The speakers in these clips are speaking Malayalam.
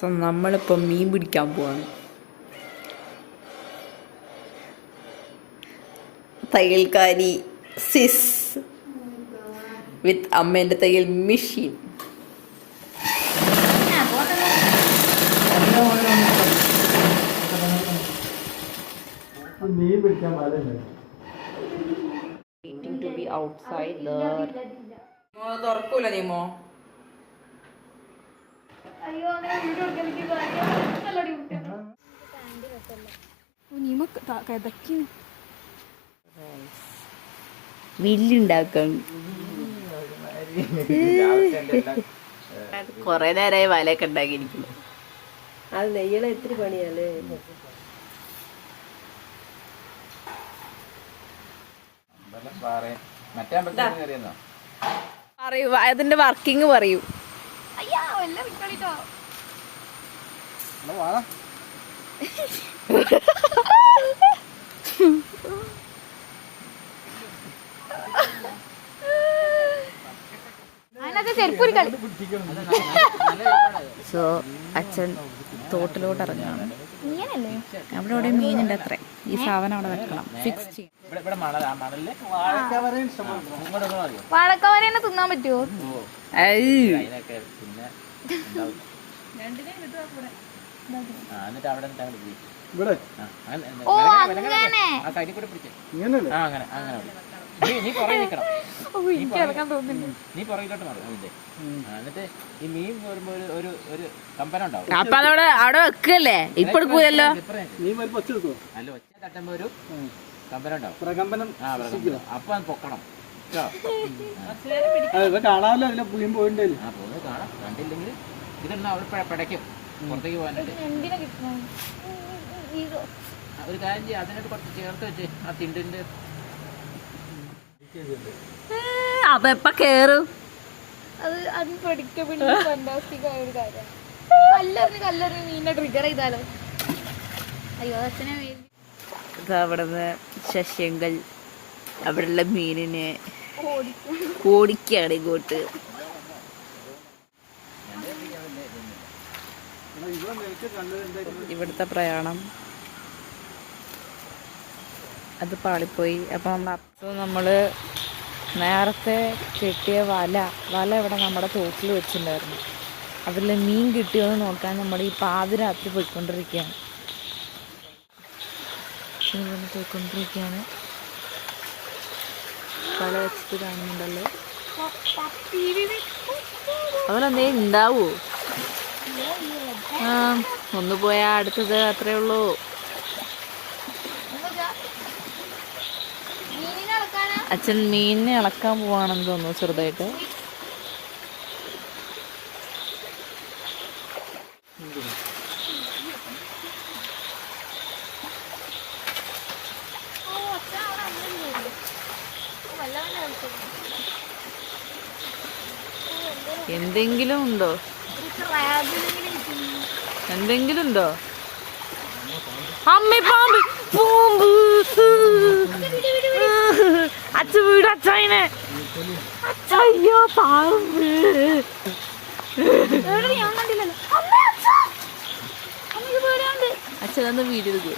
സോ നമ്മളിപ്പോൾ മീൻ പിടിക്കാൻ പോവാണ്. തയ്യൽക്കാരി സിസ് വിത്ത് അമ്മേൻ്റെ തയ്യൽ machine. Waiting to be outside there. തുറക്കൂല നീമോ? വില്ലുണ്ടാക്കാൻ കൊറേ നേരമായി വലയൊക്കെ ഉണ്ടാക്കിയിരിക്കുന്നു. അത് നെയ്യണ ഇത്തിരി പണിയല്ലേ. പറയൂ, അതിന്റെ വർക്കിംഗ് പറയൂ. സോ അച്ഛൻ തോട്ടിലോട്ട് ഇറങ്ങാണ്. അവിടെ അവിടെ മീനുണ്ട് അത്രേ. ഈ സാധനം അവിടെ വെക്കണം, ഫിക്സ് ചെയ്യും. വാഴക്കവരനെ തിന്നാൻ പറ്റുമോ? ഓ അങ്ങനെ ഇറക്കാൻ തോന്നുന്നു. അപ്പൊ അതവിടെ അവിടെ വെക്കല്ലേ, ഇപ്പൊ എടുക്കൂലല്ലോ. അപ്പൊ പൊക്കണം കാണാമല്ലോ. അതിലെ പുളിയും പോയിട്ടുണ്ട്. കണ്ടില്ലെങ്കിൽ ഇതെണ്ണ അവിടെ പിടയ്ക്കും. പുറത്തേക്ക് പോകാനായിട്ട് ഒരു കാര്യം ചെയ്യും, അതിനായിട്ട് കുറച്ച് ചേർത്ത് വെച്ച് ആ തിണ്ടിന്റെ അതെപ്പ കേറും. അത് അൺപ്രഡിക്റ്റബിൾ ഫാന്റാസ്റ്റിക് ആയ ഒരു കാര്യമാണ്. കല്ലെറിഞ്ഞ് മീനിനെ ട്രിഗർ ചെയ്താലോ? അയ്യോ അച്ഛനെ അവിടുന്ന് ശശിയങ്കൽ അവിടെയുള്ള മീനിനെ ഓടിക്കാണ് ഇങ്ങോട്ട്. ഇവിടുത്തെ പ്രയാണം അത് പാളിപ്പോയി. അപ്പം നമ്മൾ നേരത്തെ കെട്ടിയ വല ഇവിടെ നമ്മുടെ തോട്ടിൽ വെച്ചിട്ടുണ്ടായിരുന്നു. അതിൽ മീൻ കിട്ടിയോന്ന് നോക്കാൻ നമ്മൾ ഈ പാതിരാത്രി പോയിക്കൊണ്ടിരിക്കുകയാണ്. വല വെച്ചിട്ട് കാണുന്നുണ്ടല്ലോ. അതിലെന്തേ ഉണ്ടാവോ? ഒന്ന് പോയാ അടുത്തത്, അത്രേ ഉള്ളൂ. അച്ഛൻ മീനിനെ ഇളക്കാൻ പോവാണെന്ന് തോന്നുന്നു ചെറുതായിട്ട്. എന്തെങ്കിലും ഉണ്ടോ? എന്തെങ്കിലും ഉണ്ടോ? അമ്മ പാമ്പ്, പാമ്പ്. അച്ഛ വീട് അച്ഛനെ. അയ്യോ പാമ്പ്. അച്ഛനൊന്ന് വീഡിയോ എടുക്കൂ.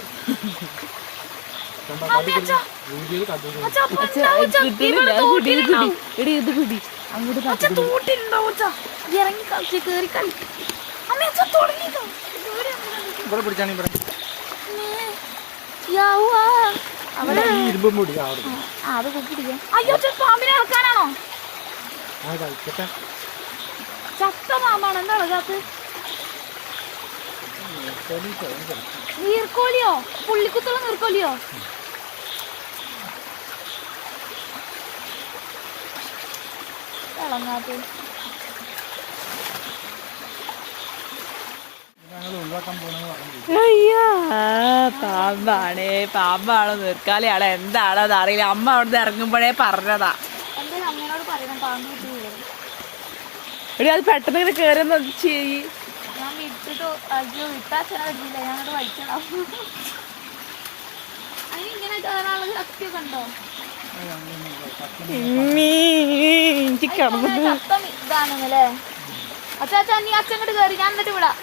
അത് കുപ്പിടിക്കാം. അയ്യോ പാമ്പിനെ ഇറക്കാനാണോ? ചത്ത പാമ്പാണ്. എന്താ ഇളകാത്ത്? നീർക്കോലിയോ? പുള്ളിക്കുത്തുള്ള നീർക്കോലിയോ? ഇളങ്ങാത്ത അയ്യാ പാമ്പാണോ നീർക്കാലിയാണോ എന്താണോ അറിയില്ല. അമ്മ അവിടുന്ന് ഇറങ്ങുമ്പോഴേ പറഞ്ഞതാ. അമ്മയോട് പറയണം പാമ്പ് കിട്ടി. എടി അത് പെട്ടെന്ന് ഇങ്ങനെ കേറുന്ന ചെയ്യ്. ഞാൻ വിട്ടിട്ട് അയ്യോ വിട്ടാച്ചനെ പറ്റില്ല. ഞാനത് വഴിക്കണം. അതിന് ഇങ്ങനെ കയറാനുള്ള ശക്തിയൊക്കെ ഉണ്ടോ? ഇതാണെന്നല്ലേ. അച്ഛാ നീ അച്ഛൻ ഇങ്ങോട്ട് കയറി, ഞാൻ എന്നിട്ട് വിടാം.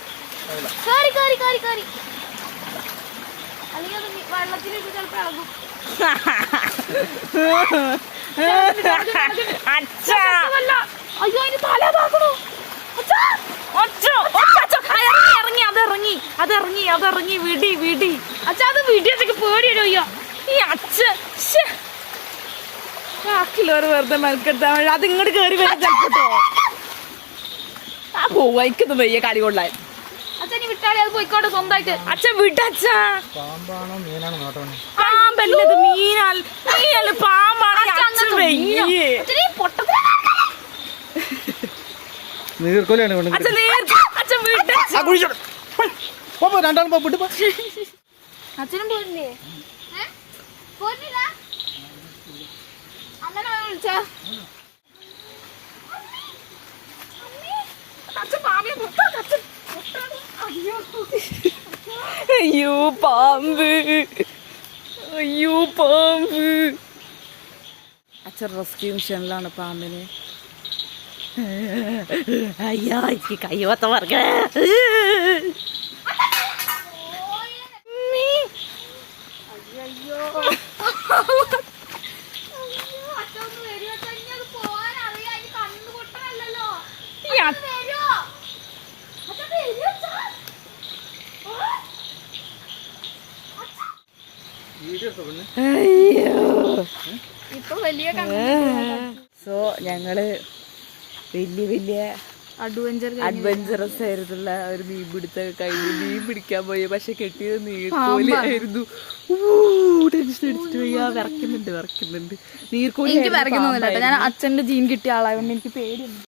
കേറി കേറി കേറി കേറി അല്ലെങ്കിൽ അത് വെള്ളത്തിലിട്ട് ചിലപ്പോ ഇളകും. അച്ഛാ അല്ല, അയ്യോ അതിന് തല താക്കണു. അച്ഛാ, അതിറങ്ങി വിടി അച്ഛാ അത് വീട്ടിലേക്ക് പേടിയോ? അയ്യോ ഈ അച്ഛൻ ബാക്കിയുള്ളവർ വെറുതെ മെനക്കെടുത്താൻ വേണ്ടി അത് ഇങ്ങോട്ട് കയറി വരാൻ ചിലപ്പോ ആ പോവായിക്കൊന്നും വയ്യ കളി കൊള്ളാൻ. അച്ഛൻ നീ വിട്ടാലേ അത് പോയിക്കോട്ടെ സ്വന്തമായിട്ട്. അച്ഛൻ വിട്ടച്ഛാ. പാമ്പാണോ മീനാണോ നോട്ടം? പാമ്പല്ലത് മീനല്ല പാമ്പാണ്. അച്ഛൻ വയ്യേ നീർക്കോലാണ് അച്ഛൻ അച്ഛൻ വിട്ടച്ഛ. രണ്ടാളും വിട്ടു. അച്ഛനും പോരില്ലേ? പോരില്ല അമ്മനെ വിളിച്ചാ അയ്യോ പാമ്പ് അച്ഛൻ റെസ്ക്യൂ മിഷനിലാണ് പാമ്പിന്. അയ്യോ എനിക്ക് കയ്യോത്ത വർഗ ഇപ്പൊ വലിയ സോ ഞങ്ങള് വലിയ അഡ്വഞ്ചറസ് ആയിട്ടുള്ള ഒരു മീൻ പിടുത്ത കഴിഞ്ഞ് മീൻ പിടിക്കാൻ പോയി. പക്ഷെ കെട്ടിയത് നീർക്കോലിയായിരുന്നു. ടെൻഷൻ അടിച്ചിട്ട് പോയി. വിറക്കുന്നുണ്ട് നീർക്കോലി. എനിക്ക് വരയ്ക്കുന്നൊന്നുമില്ല. ഞാൻ അച്ഛന്റെ ജീൻ കിട്ടിയ ആളായതുകൊണ്ട് എനിക്ക് പേടിയുണ്ട്.